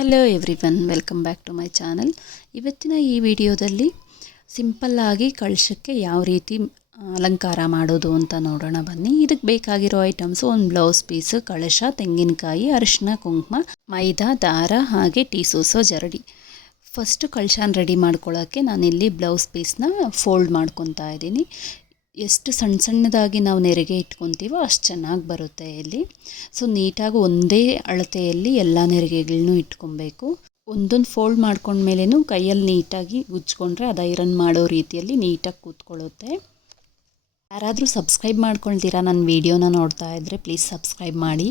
Hello everyone welcome back to my channel ಇವತ್ತಿನ ಈ ವಿಡಿಯೋದಲ್ಲಿ ಸಿಂಪಲ್ಲಾಗಿ ಕಳಶಕ್ಕೆ ಯಾವ ರೀತಿ ಅಲಂಕಾರ ಮಾಡೋದು ಅಂತ ನೋಡೋಣ ಬನ್ನಿ. ಇದಕ್ಕೆ ಬೇಕಾಗಿರೋ ಐಟಮ್ಸು ಒಂದು ಬ್ಲೌಸ್ ಪೀಸು ಕಳಶ, ತೆಂಗಿನಕಾಯಿ ಅರಿಶಿನ ಕುಂಕುಮ, ಮೈದಾ, ದಾರ ಹಾಗೆ ಟೀ ಸೋಸೋ, ಜರಡಿ. ಫಸ್ಟು ಕಳಶನ ರೆಡಿ ಮಾಡ್ಕೊಳ್ಳೋಕ್ಕೆ ನಾನಿಲ್ಲಿ ಬ್ಲೌಸ್ ಪೀಸ್ನ ಫೋಲ್ಡ್ ಮಾಡ್ಕೊತಾ ಇದ್ದೀನಿ. ಎಷ್ಟು ಸಣ್ಣ ಸಣ್ಣದಾಗಿ ನಾವು ನೆರಿಗೆ ಇಟ್ಕೊತೀವೋ ಅಷ್ಟು ಚೆನ್ನಾಗಿ ಬರುತ್ತೆ ಇಲ್ಲಿ. ಸೊ ನೀಟಾಗಿ ಒಂದೇ ಅಳತೆಯಲ್ಲಿ ಎಲ್ಲ ನೆರಿಗೆಗಳನ್ನೂ ಇಟ್ಕೊಬೇಕು. ಒಂದೊಂದು ಫೋಲ್ಡ್ ಮಾಡ್ಕೊಂಡ್ಮೇಲೇನು ಕೈಯಲ್ಲಿ ನೀಟಾಗಿ ಉಜ್ಕೊಂಡ್ರೆ ಅದು ಐರನ್ ಮಾಡೋ ರೀತಿಯಲ್ಲಿ ನೀಟಾಗಿ ಕೂತ್ಕೊಳ್ಳುತ್ತೆ. ಯಾರಾದರೂ ಸಬ್ಸ್ಕ್ರೈಬ್ ಮಾಡ್ಕೊಳ್ತೀರಾ ನನ್ನ ವೀಡಿಯೋನ ನೋಡ್ತಾ ಇದ್ದರೆ ಪ್ಲೀಸ್ ಸಬ್ಸ್ಕ್ರೈಬ್ ಮಾಡಿ.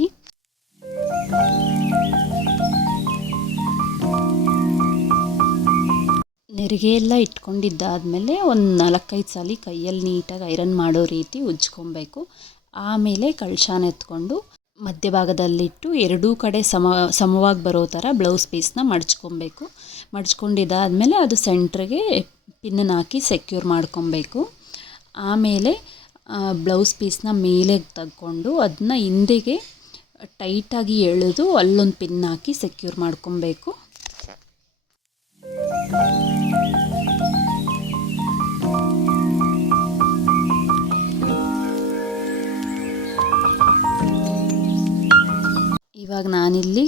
ನೆರಿಗೆ ಎಲ್ಲ ಇಟ್ಕೊಂಡಿದ್ದಾದಮೇಲೆ ಒಂದು ನಾಲ್ಕೈದು ಸಲ ಕೈಯಲ್ಲಿ ನೀಟಾಗಿ ಐರನ್ ಮಾಡೋ ರೀತಿ ಉಜ್ಕೊಬೇಕು ಆಮೇಲೆ ಕಳಶಾನ ಎತ್ಕೊಂಡು ಮಧ್ಯಭಾಗದಲ್ಲಿಟ್ಟು ಎರಡೂ ಕಡೆ ಸಮ, ಸಮವಾಗಿ ಬರೋ ಥರ ಬ್ಲೌಸ್ ಪೀಸ್ನ ಮಡ್ಚ್ಕೊಬೇಕು. ಮಡ್ಚ್ಕೊಂಡಿದ್ದಾದಮೇಲೆ ಅದು ಸೆಂಟ್ರಿಗೆ ಪಿನ್ನನ್ನು ಹಾಕಿ ಸೆಕ್ಯೂರ್ ಮಾಡ್ಕೊಬೇಕು. ಆಮೇಲೆ ಬ್ಲೌಸ್ ಪೀಸ್ನ ಮೇಲೆ ತಗೊಂಡು ಅದನ್ನ ಹಿಂದೆಗೆ ಟೈಟಾಗಿ ಎಳೆದು ಅಲ್ಲೊಂದು ಪಿನ್ ಹಾಕಿ ಸೆಕ್ಯೂರ್ ಮಾಡ್ಕೊಬೇಕು. ಇವಾಗ ನಾನಿಲ್ಲಿ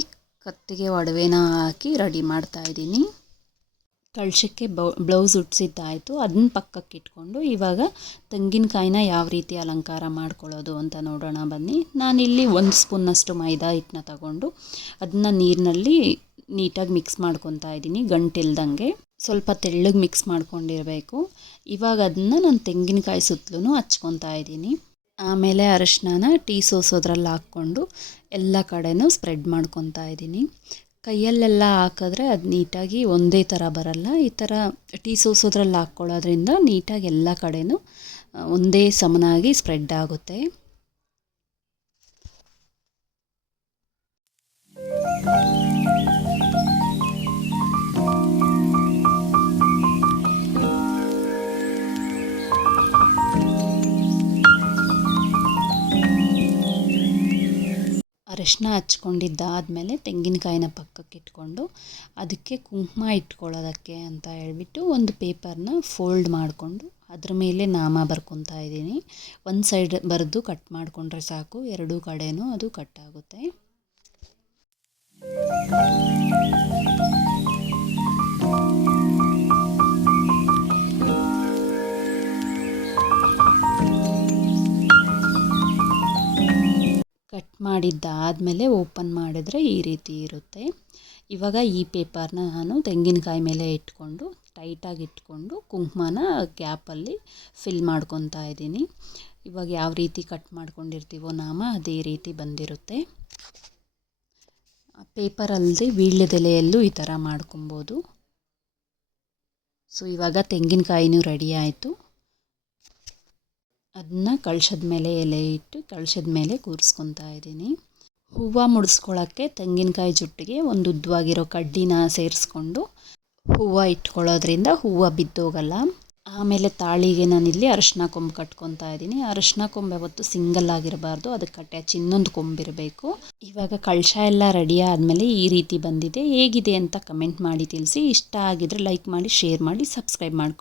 ಕತ್ತಿಗೆ ಒಡವೆನ ಹಾಕಿ ರೆಡಿ ಮಾಡ್ತಾ ಇದ್ದೀನಿ. ಕಳಶಕ್ಕೆ ಬ್ಲೌಸ್ ಉಟ್ಸಿದ್ದಾಯಿತು. ಅದನ್ನ ಪಕ್ಕಕ್ಕೆ ಇಟ್ಕೊಂಡು ಇವಾಗ ತೆಂಗಿನಕಾಯಿನ ಯಾವ ರೀತಿ ಅಲಂಕಾರ ಮಾಡ್ಕೊಳ್ಳೋದು ಅಂತ ನೋಡೋಣ ಬನ್ನಿ. ನಾನಿಲ್ಲಿ ಒಂದು ಸ್ಪೂನ್ನಷ್ಟು ಮೈದಾ ಹಿಟ್ಟನ್ನ ತಗೊಂಡು ಅದನ್ನ ನೀರಿನಲ್ಲಿ ನೀಟಾಗಿ ಮಿಕ್ಸ್ ಮಾಡ್ಕೊತಾ ಇದ್ದೀನಿ ಗಂಟಿಲ್ದಂಗೆ. ಸ್ವಲ್ಪ ತೆಳ್ಳಗೆ ಮಿಕ್ಸ್ ಮಾಡ್ಕೊಂಡಿರಬೇಕು. ಇವಾಗ ಅದನ್ನ ನಾನು ತೆಂಗಿನಕಾಯಿ ಸುತ್ತಲೂ ಹಚ್ಕೊತಾ ಇದ್ದೀನಿ. ಆಮೇಲೆ ಅರಶಿನ ಟೀ ಸೋಸೋದ್ರಲ್ಲಿ ಹಾಕ್ಕೊಂಡು ಎಲ್ಲ ಕಡೆನೂ ಸ್ಪ್ರೆಡ್ ಮಾಡ್ಕೊತಾ ಇದ್ದೀನಿ. ಕೈಯಲ್ಲೆಲ್ಲ ಹಾಕಿದ್ರೆ ಅದು ನೀಟಾಗಿ ಒಂದೇ ಥರ ಬರಲ್ಲ. ಈ ಥರ ಟೀ ಸೋಸೋದ್ರಲ್ಲಿ ಹಾಕ್ಕೊಳ್ಳೋದ್ರಿಂದ ನೀಟಾಗಿ ಎಲ್ಲ ಕಡೆನೂ ಒಂದೇ ಸಮನಾಗಿ ಸ್ಪ್ರೆಡ್ ಆಗುತ್ತೆ. ಅರಶಿನ ಹಚ್ಕೊಂಡಿದ್ದಾದಮೇಲೆ ತೆಂಗಿನಕಾಯಿನ ಪಕ್ಕಕ್ಕೆ ಇಟ್ಕೊಂಡು ಅದಕ್ಕೆ ಕುಂಕುಮ ಇಟ್ಕೊಳ್ಳೋದಕ್ಕೆ ಅಂತ ಹೇಳಿಬಿಟ್ಟು ಒಂದು ಪೇಪರ್ನ ಫೋಲ್ಡ್ ಮಾಡಿಕೊಂಡು ಅದ್ರ ಮೇಲೆ ನಾಮ ಬರ್ಕೊತಾ ಇದ್ದೀನಿ. ಒಂದು ಸೈಡ್ ಬರೆದು ಕಟ್ ಮಾಡಿಕೊಂಡ್ರೆ ಸಾಕು, ಎರಡೂ ಕಡೆಯೂ ಅದು ಕಟ್ ಆಗುತ್ತೆ. ಮಾಡಿದ್ದಾದಮೇಲೆ ಓಪನ್ ಮಾಡಿದ್ರೆ ಈ ರೀತಿ ಇರುತ್ತೆ. ಇವಾಗ ಈ ಪೇಪರ್ನ ನಾನು ತೆಂಗಿನಕಾಯಿ ಮೇಲೆ ಇಟ್ಕೊಂಡು, ಟೈಟಾಗಿ ಇಟ್ಕೊಂಡು ಕುಂಕುಮನ ಗ್ಯಾಪಲ್ಲಿ ಫಿಲ್ ಮಾಡ್ಕೊತಾ ಇದ್ದೀನಿ. ಇವಾಗ ಯಾವ ರೀತಿ ಕಟ್ ಮಾಡ್ಕೊಂಡಿರ್ತೀವೋ ನಾಮ ಅದೇ ರೀತಿ ಬಂದಿರುತ್ತೆ. ಪೇಪರ್ ಅಲ್ಲದೆ ವೀಳ್ಯದೆಲೆಯಲ್ಲೂ ಈ ಥರ ಮಾಡ್ಕೊಬೋದು. ಸೊ, ಇವಾಗ ತೆಂಗಿನಕಾಯಿನೂ ರೆಡಿ ಆಯಿತು. ಅದನ್ನ ಕಳ್ಸದ ಮೇಲೆ ಎಲೆ ಇಟ್ಟು ಕಳ್ಸದ ಮೇಲೆ ಕೂರಿಸ್ಕೊತಾ ಇದ್ದೀನಿ. ಹೂವು ಮುಡಿಸ್ಕೊಳ್ಳೋಕ್ಕೆ ತೆಂಗಿನಕಾಯಿ ಜುಟ್ಟಿಗೆ ಒಂದು ಉದ್ದವಾಗಿರೋ ಕಡ್ಡಿನ ಸೇರಿಸ್ಕೊಂಡು ಹೂವು ಇಟ್ಕೊಳ್ಳೋದ್ರಿಂದ ಹೂವು ಬಿದ್ದೋಗಲ್ಲ. ಆಮೇಲೆ ತಾಳಿಗೆ ನಾನು ಇಲ್ಲಿ ಅರಶಿನ ಕೊಂಬು ಕಟ್ಕೊತಾ ಇದ್ದೀನಿ. ಅರಶಿನ ಕೊಂಬು ಯಾವತ್ತು ಸಿಂಗಲ್ ಆಗಿರಬಾರ್ದು. ಅದಕ್ಕೆ ಅಟ್ಯಾಚ್ ಇನ್ನೊಂದು ಕೊಂಬಿರಬೇಕು ಇವಾಗ ಕಳಶ ಎಲ್ಲ ರೆಡಿ ಆದಮೇಲೆ ಈ ರೀತಿ ಬಂದಿದೆ. ಹೇಗಿದೆ ಅಂತ ಕಮೆಂಟ್ ಮಾಡಿ ತಿಳಿಸಿ. ಇಷ್ಟ ಆಗಿದ್ರೆ ಲೈಕ್ ಮಾಡಿ ಶೇರ್ ಮಾಡಿ ಸಬ್ಸ್ಕ್ರೈಬ್ ಮಾಡ್ಕೊ